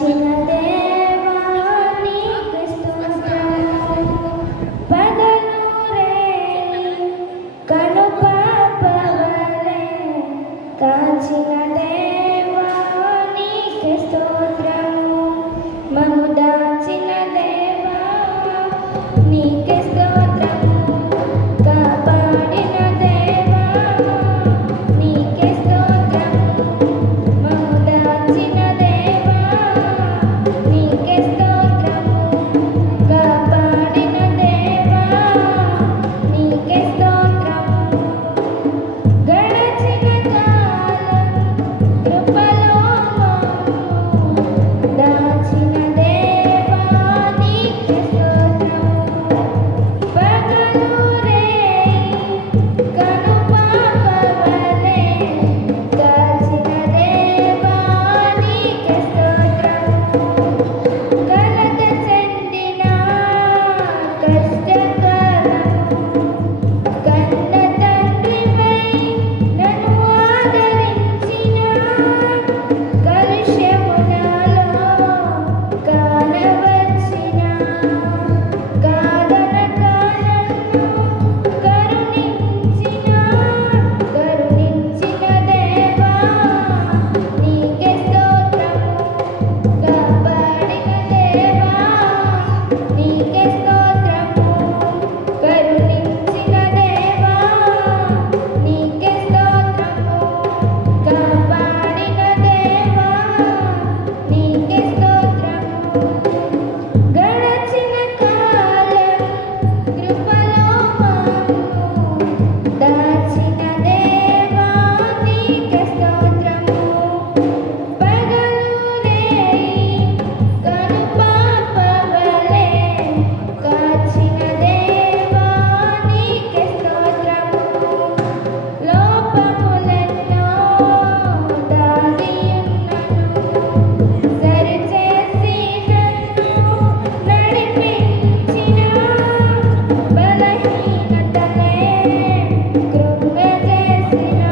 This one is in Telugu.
కాచిన దేవా నీకు స్తోత్రము. పగలు రేయి కనుపాపవలె కాచిన దేవా నీకు స్తోత్రము. మము దాచిన దేవా నీకు స్తోత్రము. కాపాడిన దేవా నీకు స్తోత్రము. మము దాచిన దేవా నీకు స్తోత్రము. కాపాడిన దేవా నీకు స్తోత్రము. గడచిన కాలం కృపలో మమ్ము దాచిన దేవా నీకు స్తోత్రము. పగలు రేయి కనుపాపవలె కాచిన దేవా నీకు స్తోత్రము. కలత చెందిన కష్టకాలము కన్న తండ్రివై నన్ను ఆదరించిన కలుష్యము నాలో కానవచ్చిన కాదనక నన్ను కరుణించిన దేవా నీకే స్తోత్రము. కాపాడిన దేవా నీకే స్తోత్రము. కరుణించిన దేవా నీకే స్తోత్రము. కాపాడిన దేవా నీకే స్తోత్రము. గడచిన కాలం కృపలో మమ్ము దాచిన దేవా నీకే స్తోత్రము. పగలు రేయి కనుపాపవలె కాచిన దేవా నీకే స్తోత్రము. లోపములెన్నో దాగియున్నను సరిచేసి నన్ను నడిపించిన బలహీనతలే కృంగజేసిన